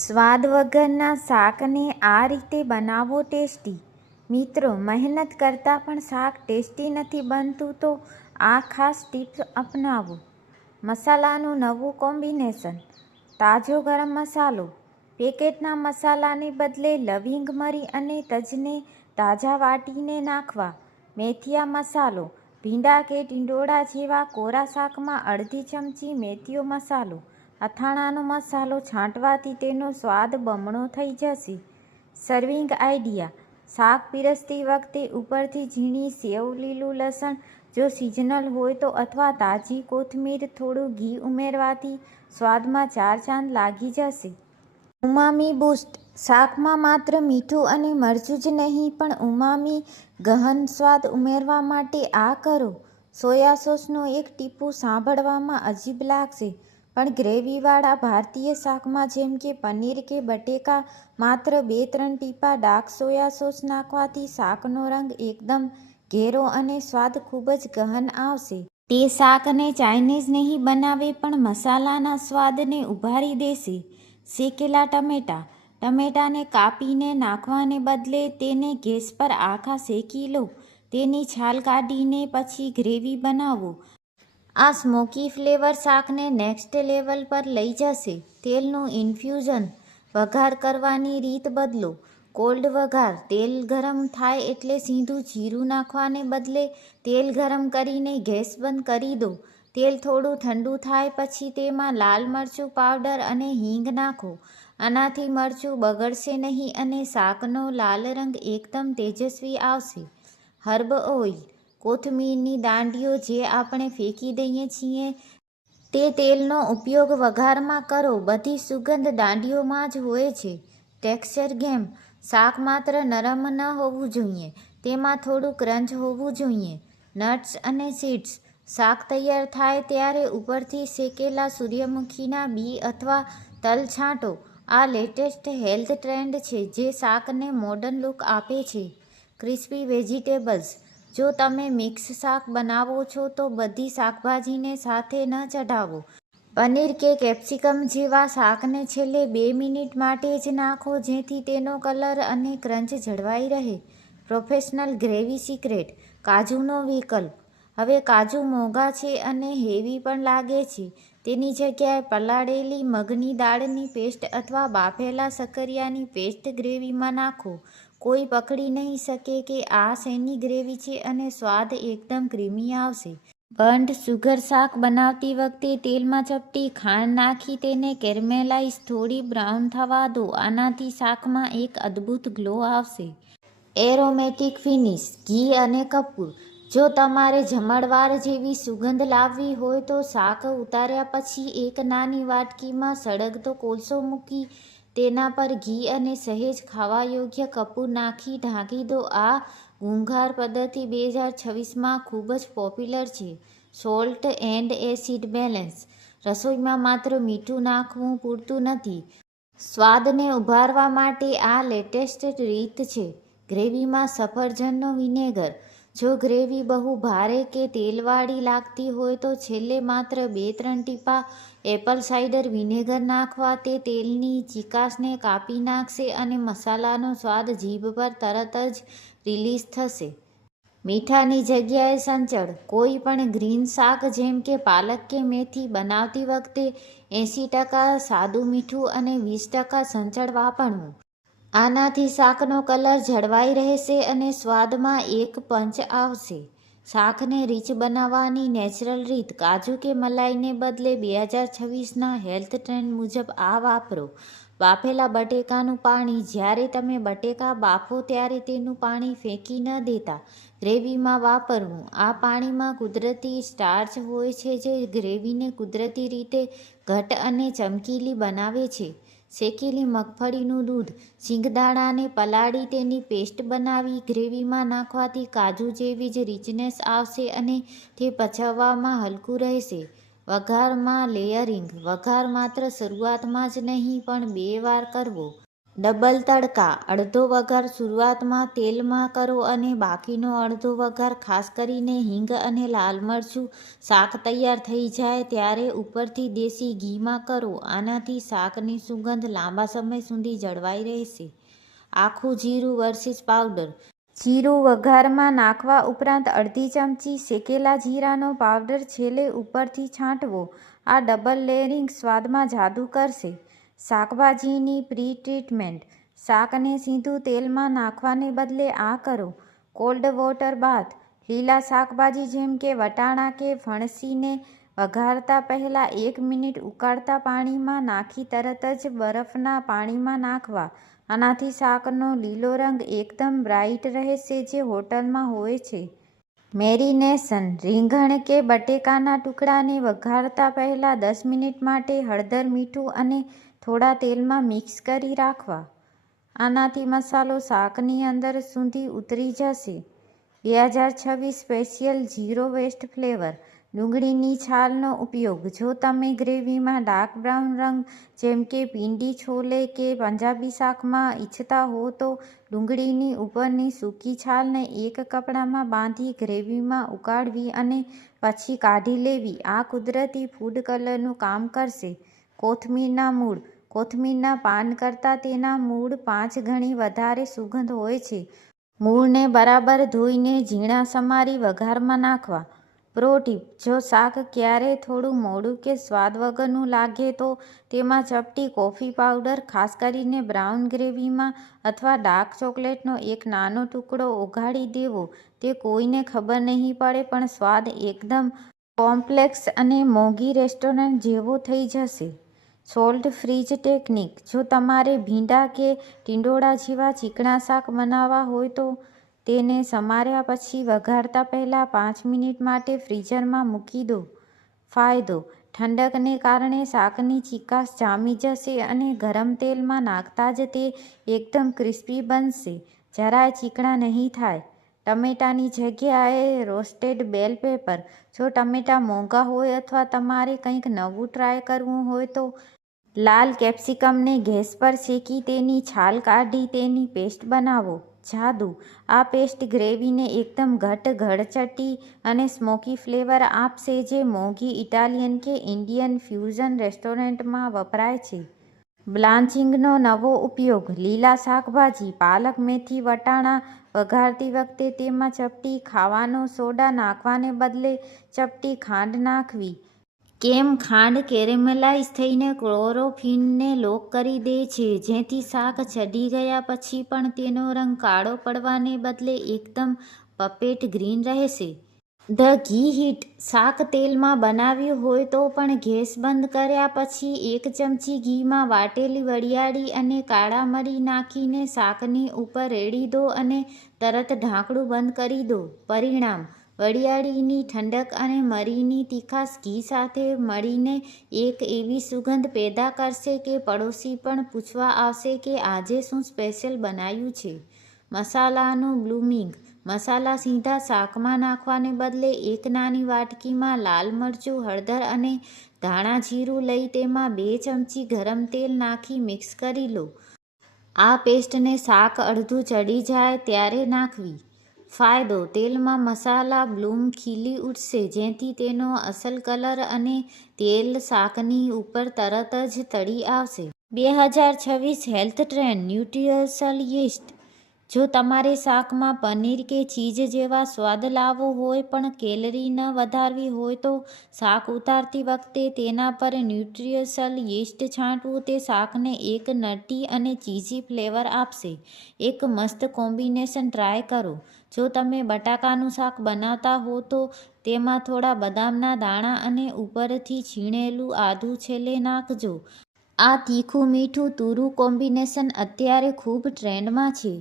સ્વાદ વગરના શાકને આ રીતે બનાવો ટેસ્ટી. મિત્રો, મહેનત કરતાં પણ શાક ટેસ્ટી નથી બનતું તો આ ખાસ ટિપ્સ અપનાવો. મસાલાનું નવું કોમ્બિનેશન. તાજો ગરમ મસાલો. પેકેટના મસાલાને બદલે લવિંગ, મરી અને તજને તાજા વાટીને નાખવા. મેથીયા મસાલો. ભીંડા કે ટિંડોળા જેવા કોરા શાકમાં અડધી ચમચી મેથીયો મસાલો. અથાણાનો મસાલો છાંટવાથી તેનો સ્વાદ બમણો થઈ જશે. Serving idea. શાક પીરસતી વખતે ઉપરથી ઝીણી સેવ, લીલું લસણ જો સિઝનલ હોય તો અથવા તાજી કોથમીર, થોડું ઘી ઉમેરવાથી સ્વાદમાં ચાર ચાંદ લાગી જશે. ઉમામી બૂસ્ટ. શાકમાં માત્ર મીઠું અને મરચું જ નહીં પણ ઉમામી ગહન સ્વાદ ઉમેરવા માટે આ કરો. સોયા સોસનું એક ટીપું સાંભળવામાં અજીબ લાગશે પણ ગ્રેવીવાળા ભારતીય શાકમાં જેમ કે પનીર કે બટેકા માત્ર 2-3 ટીપા ડાર્ક સોયા સોસ નાખવાથી શાકનો રંગ એકદમ ઘેરો અને સ્વાદ ખૂબ જ ગહન આવશે. તે શાકને ચાઇનીઝ નહીં બનાવે પણ મસાલાના સ્વાદને ઉભારી દેશે. શેકેલા ટમેટાં. ટમેટાને કાપીને નાખવાને બદલે તેને ગેસ પર આખા શેકી લો. તેની છાલ કાઢીને પછી ગ્રેવી બનાવો. આ સ્મોકી ફ્લેવર શાકને નેક્સ્ટ લેવલ પર લઈ જશે. તેલનું ઇન્ફ્યુઝન. વઘાર કરવાની રીત બદલો. કોલ્ડ વઘાર. તેલ ગરમ થાય એટલે સીધું જીરું નાખવાને બદલે તેલ ગરમ કરીને ગેસ બંધ કરી દો. તેલ થોડું ઠંડુ થાય પછી તેમાં લાલ મરચું પાવડર અને હિંગ નાખો. આનાથી મરચું બગડશે નહીં અને શાકનો લાલ રંગ એકદમ તેજસ્વી આવશે. Herb oil. કોથમીરની દાંડીઓ જે આપણે ફેંકી દઈએ છીએ તે તેલનો ઉપયોગ વઘારમાં કરો. બધી સુગંધ દાંડીઓમાં જ હોય છે. Texture game. શાક માત્ર નરમ ન હોવું જોઈએ, તેમાં થોડું ક્રંચ હોવું જોઈએ. નટ્સ અને સીડ્સ. શાક તૈયાર થાય ત્યારે ઉપરથી શેકેલા સૂર્યમુખીના બી અથવા તલ છાંટો. આ લેટેસ્ટ હેલ્થ ટ્રેન્ડ છે જે શાકને મોડર્ન લુક આપે છે. Crispy vegetables. જો તમે મિક્સ શાક બનાવો છો તો બધી શાકભાજીને સાથે ન ચઢાવો. પનીર કે કેપ્સિકમ જેવા શાકને છેલ્લે 2 મિનિટ માટે જ નાખો જેથી તેનો કલર અને ક્રંચ જળવાઈ રહે. Professional gravy secret. કાજુનો વિકલ્પ. હવે કાજુ મોંઘા છે અને હેવી પણ લાગે છે. તેની જગ્યાએ પલાળેલી મગની દાળની પેસ્ટ અથવા બાફેલા શક્કરિયાની પેસ્ટ ગ્રેવીમાં નાખો. કોઈ પકડી નહીં શકે કે આ શેની ગ્રેવી છે અને સ્વાદ એકદમ ક્રીમી આવશે. બર્ન્ટ સુગર. શાક બનાવતી વખતે તેલમાં ચપટી ખાંડ નાખી તેને કેરમેલાઇઝ થોડી બ્રાઉન થવા દો. આનાથી શાકમાં એક અદ્ભુત ગ્લો આવશે. Aromatic finish. ઘી અને કપૂર. જો તમારે જમણવાર જેવી સુગંધ લાવવી હોય તો શાક ઉતાર્યા પછી એક નાની વાટકીમાં સળગતો કોલસો મૂકી તેના પર ઘી અને સહેજ ખાવા યોગ્ય કપૂર નાખી ઢાંકી દો. આ ગુંગાર પદ્ધતિ 2026માં ખૂબ જ પોપ્યુલર છે. Salt and acid balance. રસોઈમાં માત્ર મીઠું નાખવું પૂરતું નથી. સ્વાદને ઉભારવા માટે આ લેટેસ્ટ રીત છે. ગ્રેવીમાં સફરજનનો વિનેગર. જો ગ્રેવી બહુ ભારે કે તેલવાળી લાગતી હોય તો છેલ્લે માત્ર 2-3 ટીપા એપલ સાઇડર વિનેગર નાખવા. તે તેલની ચીકાશને કાપી નાખશે અને મસાલાનો સ્વાદ જીભ પર તરત જ રિલીઝ થશે. મીઠાની જગ્યાએ સંચળ. કોઈ પણ ગ્રીન શાક જેમ કે પાલક કે મેથી બનાવતી વખતે 80% સાદું મીઠું અને 20% સંચળ વાપરવું. આનાથી શાકનો કલર જળવાઈ રહેશે અને સ્વાદમાં એક પંચ આવશે. શાકને રીચ બનાવવાની નેચરલ રીત. કાજુ કે મલાઈને બદલે 2026ના હેલ્થ ટ્રેન્ડ મુજબ આ વાપરો. બાફેલા બટેકાનું પાણી. જ્યારે તમે બટેકા બાફો ત્યારે તેનું પાણી ફેંકી ન દેતા ગ્રેવીમાં વાપરવું. આ પાણીમાં કુદરતી સ્ટાર્ચ હોય છે જે ગ્રેવીને કુદરતી રીતે ઘટ્ટ અને ચમકીલી બનાવે છે. શેકેલી મગફળીનું દૂધ. સિંગદાણાને પલાળી તેની પેસ્ટ બનાવી ગ્રેવીમાં નાખવાથી કાજુ જેવી જ રીચનેસ આવશે અને તે પચવવામાં હલકું રહેશે. વઘારમાં લેયરિંગ. વઘાર માત્ર શરૂઆતમાં જ નહીં પણ 2 વાર કરવો. ડબલ તડકા. અડધો વઘાર શરૂઆતમાં તેલમાં કરો અને બાકીનો અડધો વઘાર ખાસ કરીને હિંગ અને લાલ મરચું. શાક તૈયાર થઈ જાય ત્યારે ઉપરથી દેશી ઘીમાં કરો. આનાથી શાકની સુગંધ લાંબા સમય સુધી જળવાઈ રહેશે. આખું જીરું વર્સિસ પાવડર. જીરું વઘારમાં નાખવા ઉપરાંત અડધી ચમચી શેકેલા જીરાનો પાવડર છેલ્લે ઉપરથી છાંટવો. આ ડબલ લેયરિંગ સ્વાદમાં જાદુ કરશે. શાકભાજીની પ્રી-ટ્રીટમેન્ટ. શાકને સીધું તેલમાં નાખવાને બદલે આ કરો. કોલ્ડ વોટર બાથ. લીલા શાકભાજી જેમ કે વટાણા કે ફણસીને વઘારતા પહેલાં 1 મિનિટ ઉકળતા પાણીમાં નાખી તરત જ બરફના પાણીમાં નાખવા. આનાથી શાકનો લીલો રંગ એકદમ બ્રાઇટ રહેશે જે હોટલમાં હોય છે. મેરિનેશન. રીંગણ કે બટેકાના ટુકડાને વઘારતા પહેલાં 10 મિનિટ માટે હળદર, મીઠું અને થોડા તેલમાં મિક્સ કરી રાખવા. આનાથી મસાલો શાકની અંદર સુધી ઉતરી જશે. 2026 સ્પેશિયલ ઝીરો વેસ્ટ ફ્લેવર. ડુંગળીની છાલનો ઉપયોગ. જો તમે ગ્રેવીમાં ડાર્ક બ્રાઉન રંગ જેમ કે પીંડી છોલે કે પંજાબી શાકમાં ઈચ્છતા હો તો ડુંગળીની ઉપરની સૂકી છાલને એક કપડામાં બાંધી ગ્રેવીમાં ઉકાળવી અને પછી કાઢી લેવી. આ કુદરતી ફૂડ કલરનું કામ કરશે. કોથમીરના મૂળ. કોથમીરના પાન કરતાં તેના મૂળ 5 ગણી વધારે સુગંધ હોય છે. મૂળને બરાબર ધોઈને ઝીણા સમારી વઘારમાં નાખવા. પ્રો ટીપ: જો શાક ક્યારેય થોડું મોડું કે સ્વાદ વગરનું લાગે તો તેમાં ચપટી કોફી પાવડર, ખાસ કરીને બ્રાઉન ગ્રેવીમાં, અથવા ડાર્ક ચોકલેટનો એક નાનો ટુકડો ઓગાળી દેવો. તે કોઈને ખબર નહીં પડે પણ સ્વાદ એકદમ કોમ્પ્લેક્સ અને મોંઘી રેસ્ટોરન્ટ જેવો થઈ જશે. Salt freeze technique. જો તમારે ભીંડા કે ટિંડોળા જેવા ચીકણા શાક બનાવવા હોય તો તેને સમાર્યા પછી વઘારતા પહેલાં 5 મિનિટ માટે ફ્રીઝરમાં મૂકી દો. ફાયદો: ઠંડકને કારણે શાકની ચીકાશ જામી જશે અને ગરમ તેલમાં નાખતા જ તે એકદમ ક્રિસ્પી બનશે. જરાય ચીકણા નહીં થાય. ટમેટાની જગ્યાએ રોસ્ટેડ બેલ પેપર. જો ટમેટા મોંઘા હોય અથવા તમારે કંઈક નવું ટ્રાય કરવું હોય તો લાલ કેપ્સિકમને ગેસ પર શેકી તેની છાલ કાઢી તેની પેસ્ટ બનાવો. જાદુ: આ પેસ્ટ ગ્રેવીને એકદમ ઘટ્ટ, ગળચટી અને સ્મોકી ફ્લેવર આપશે જે મોંઘી ઇટાલિયન કે ઇન્ડિયન ફ્યુઝન રેસ્ટોરન્ટમાં વપરાય છે. બ્લાન્ચિંગનો નવો ઉપયોગ. લીલા શાકભાજી પાલક, મેથી, વટાણા વઘારતી વખતે તેમાં ચપટી ખાવાનો સોડા નાખવાને બદલે ચપટી ખાંડ નાખવી. કેમ? ખાંડ કેરેમલાઇઝ થઈને ક્લોરોફિલને લોક કરી દે છે જેથી શાક ચડી ગયા પછી પણ તેનો રંગ કાળો પડવાને બદલે એકદમ પપેટ ગ્રીન રહેશે. ધ ઘી હિટ. શાક તેલમાં બનાવ્યું હોય તો પણ ગેસ બંધ કર્યા પછી 1 ચમચી ઘીમાં વાટેલી વરિયાળી અને કાળા મરી નાખીને શાકની ઉપર રેડી દો અને તરત ઢાંકણું બંધ કરી દો. પરિણામ: વરિયાળીની ઠંડક અને મરીની તીખાશ ઘી સાથે મળીને એક એવી સુગંધ પેદા કરશે કે પડોશી પણ પૂછવા આવશે કે આજે શું સ્પેશિયલ બનાવ્યું છે. મસાલાનું બ્લૂમિંગ. મસાલા સીધા શાકમાં નાખવાને બદલે એક નાની વાટકીમાં લાલ મરચું, હળદર અને ધાણા જીરું લઈ તેમાં 2 ચમચી ગરમ તેલ નાખી મિક્સ કરી લો. આ પેસ્ટને શાક અડધું ચડી જાય ત્યારે નાખવી. ફાયદો: તેલમાં મસાલા બ્લૂમ ખીલી ઉઠશે જેથી તેનો અસલ કલર અને તેલ શાકની ઉપર તરત જ તળી આવશે. 2026 હેલ્થ ટ્રેન્ડ. Nutritional yeast. જો તમારે શાકમાં પનીર કે ચીઝ જેવા સ્વાદ લાવવો હોય પણ કેલરી ન વધારવી હોય તો શાક ઉતારતી વખતે તેના પર ન્યુટ્રિશનલ યીસ્ટ છાંટવું તે શાકને એક નટી અને ચીઝી ફ્લેવર આપશે. એક મસ્ત કોમ્બિનેશન ટ્રાય કરો. જો તમે બટાકાનું શાક બનાવતા હો તો તેમાં થોડા બદામના દાણા અને ઉપરથી છીણેલું આદુ છેલ્લે નાખજો. આ તીખું મીઠું તુરું કોમ્બિનેશન અત્યારે ખૂબ ટ્રેન્ડમાં છે.